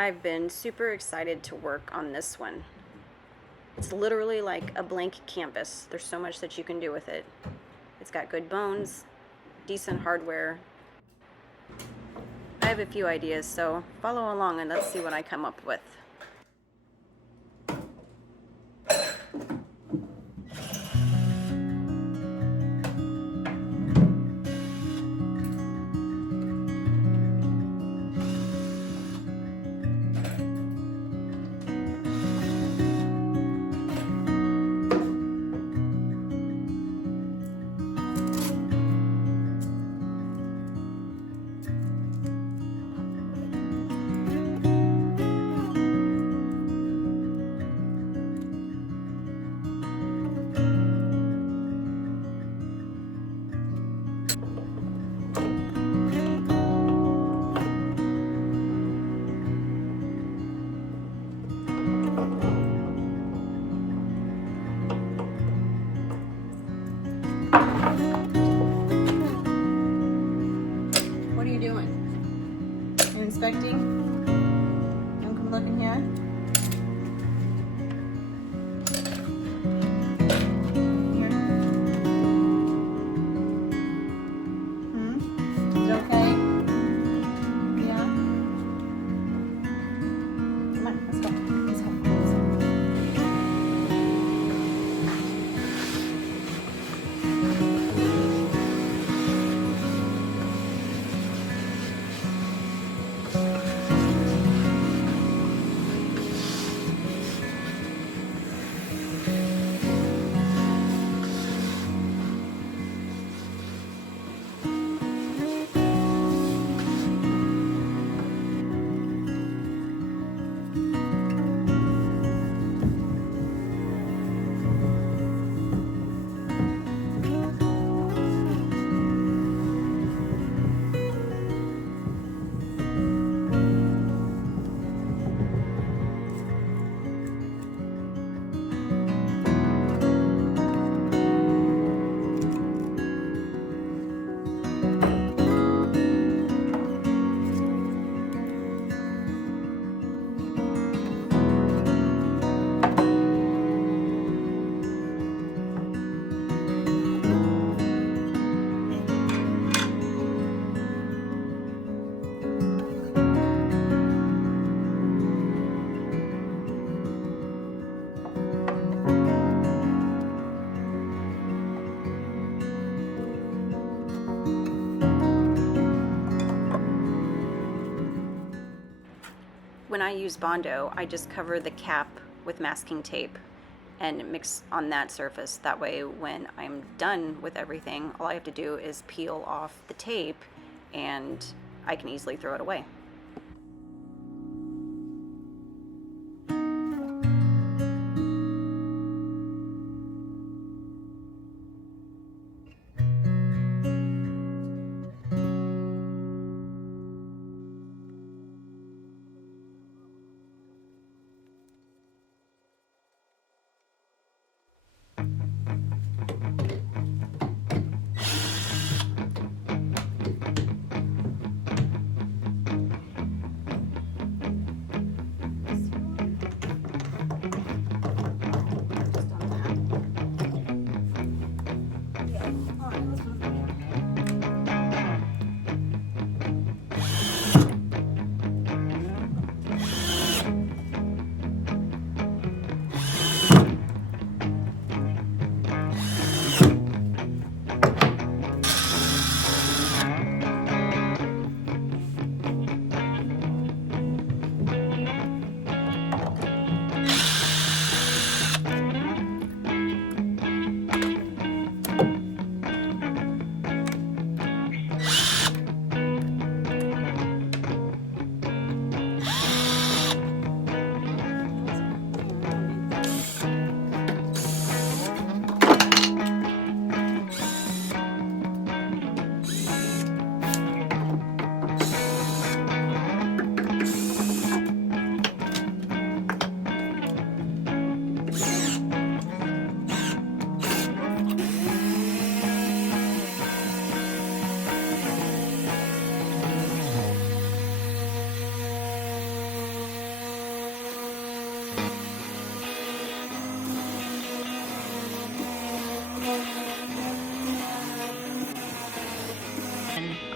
I've been super excited to work on this one. It's literally like a blank canvas. There's so much that you can do with it. It's got good bones, decent hardware. I have a few ideas, so follow along and let's see what I come up with. What are you doing? You're inspecting? You want to come look in here? Is it okay? Yeah? Come on, let's go. Let's go. When I use Bondo, I just cover the cap with masking tape and mix on that surface. That way, when I'm done with everything, all I have to do is peel off the tape and I can easily throw it away.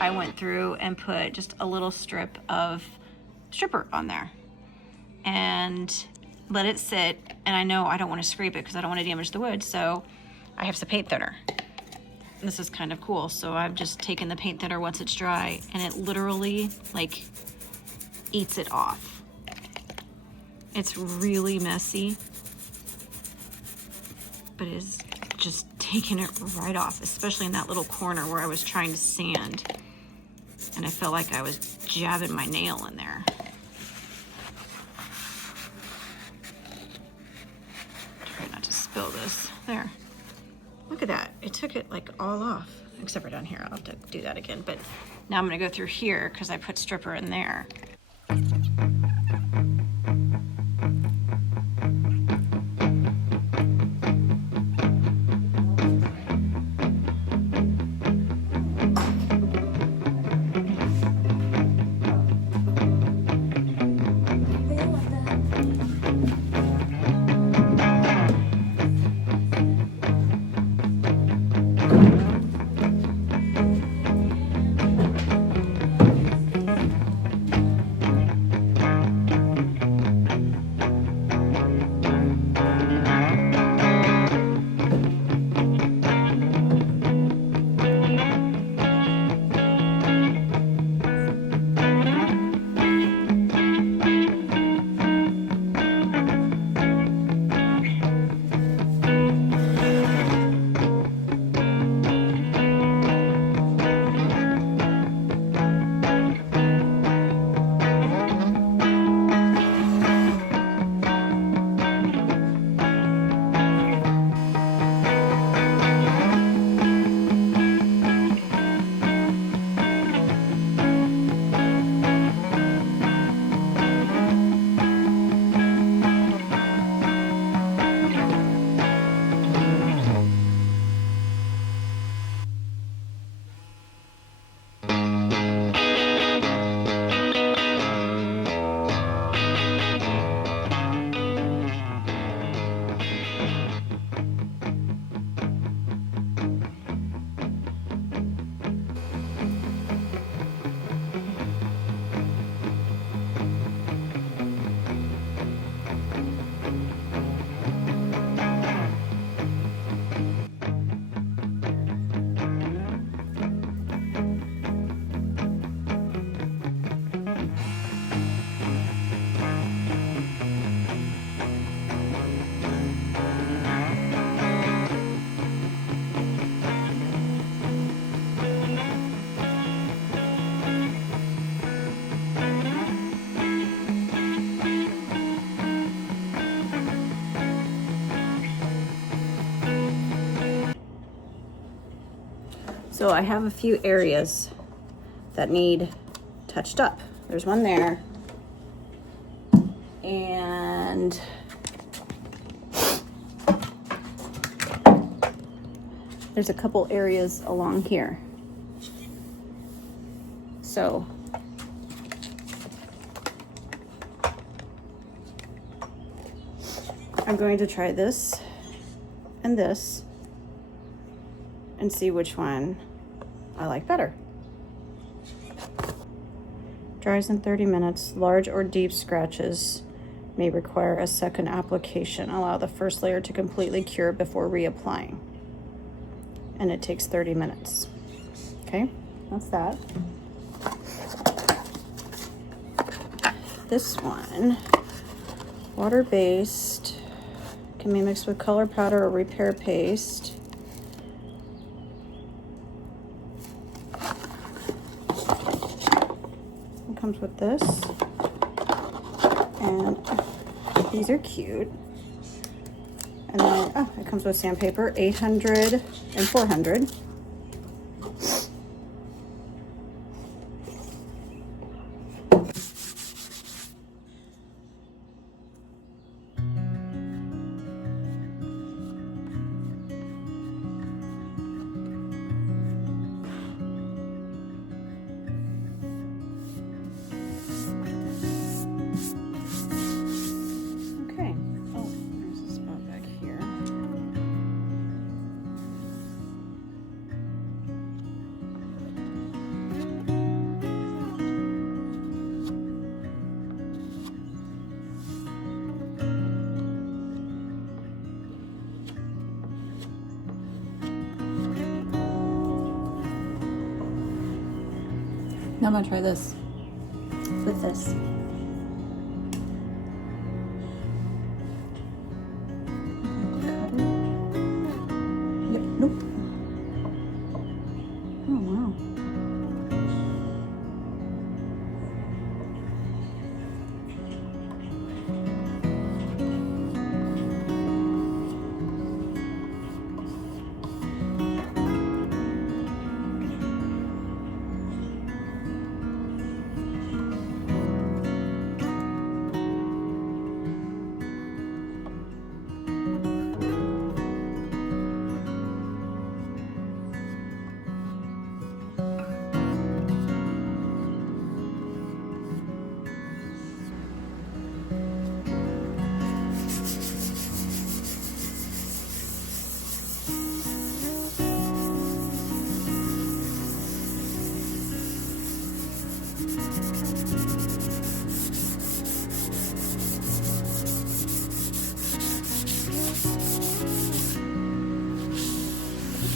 I went through and put just a little strip of stripper on there and let it sit. And I know I don't want to scrape it because I don't want to damage the wood, so I have some paint thinner. This is kind of cool. So I've just taken the paint thinner once it's dry, and it literally like eats it off. It's really messy, but it is just taking it right off, especially in that little corner where I was trying to sand and I felt like I was jabbing my nail in there. Try not to spill this. There. Look at that. It took it like all off, except for down here. I'll have to do that again. But now I'm gonna go through here because I put stripper in there. So I have a few areas that need touched up. There's one there, and there's a couple areas along here. So I'm going to try this and this and see which one I like better. Dries in 30 minutes. Large or deep scratches may require a second application. Allow the first layer to completely cure before reapplying. And it takes 30 minutes. Okay, that's that. This one, water-based, can be mixed with color powder or repair paste. It comes with this, and these are cute. And then, it comes with sandpaper, 800 and 400. Now I'm gonna try this with this. Nope. Oh wow.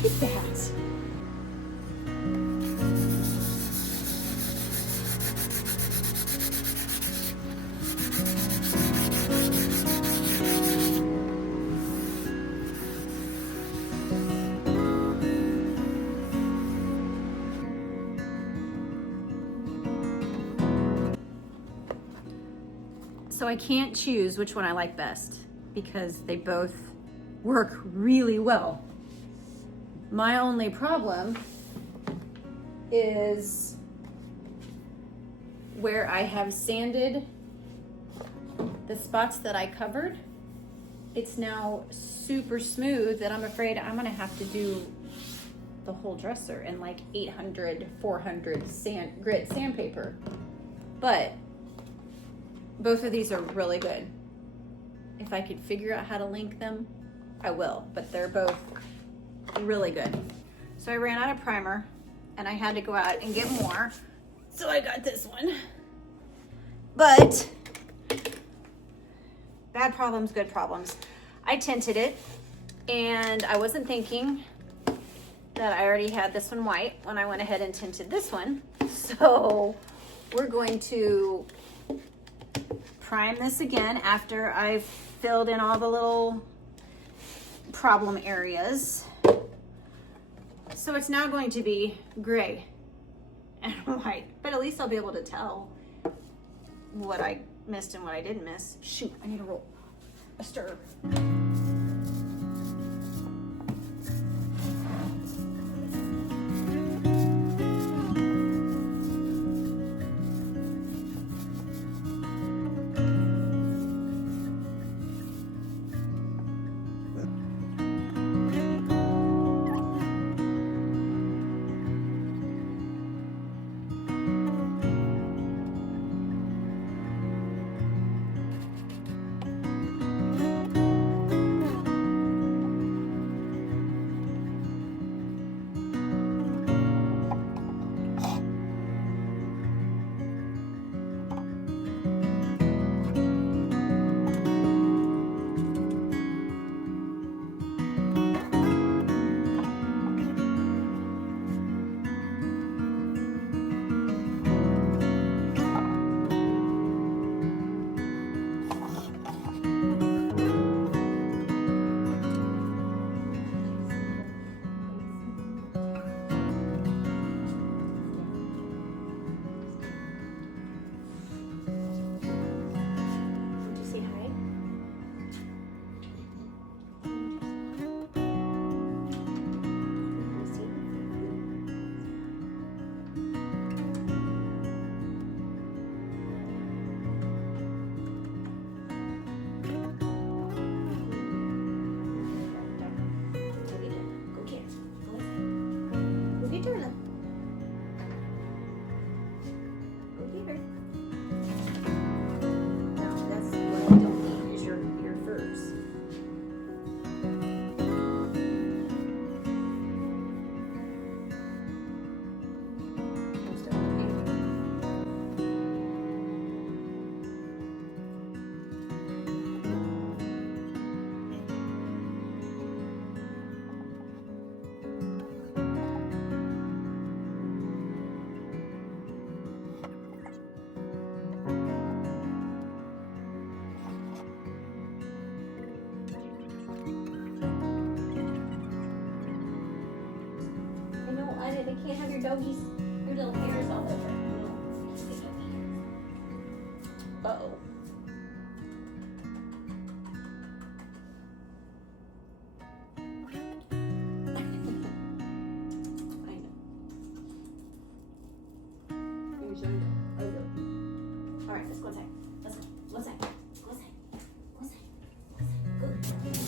Look at that. So I can't choose which one I like best because they both work really well. My only problem is where I have sanded the spots that I covered. It's now super smooth that I'm afraid I'm gonna have to do the whole dresser in like 800, 400 grit sandpaper. But both of these are really good. If I could figure out how to link them, I will, but they're both really good. So I ran out of primer and I had to go out and get more. So I got this one. But bad problems, good problems. I tinted it and I wasn't thinking that I already had this one white when I went ahead and tinted this one. So we're going to prime this again after I've filled in all the little problem areas. So it's now going to be gray and white, but at least I'll be able to tell what I missed and what I didn't miss. Shoot, I need a stir. doggies, your little hairs all over. Uh-oh. Alright, let's go inside. Let's go. Go inside. Go inside. Go inside. Go inside. Good.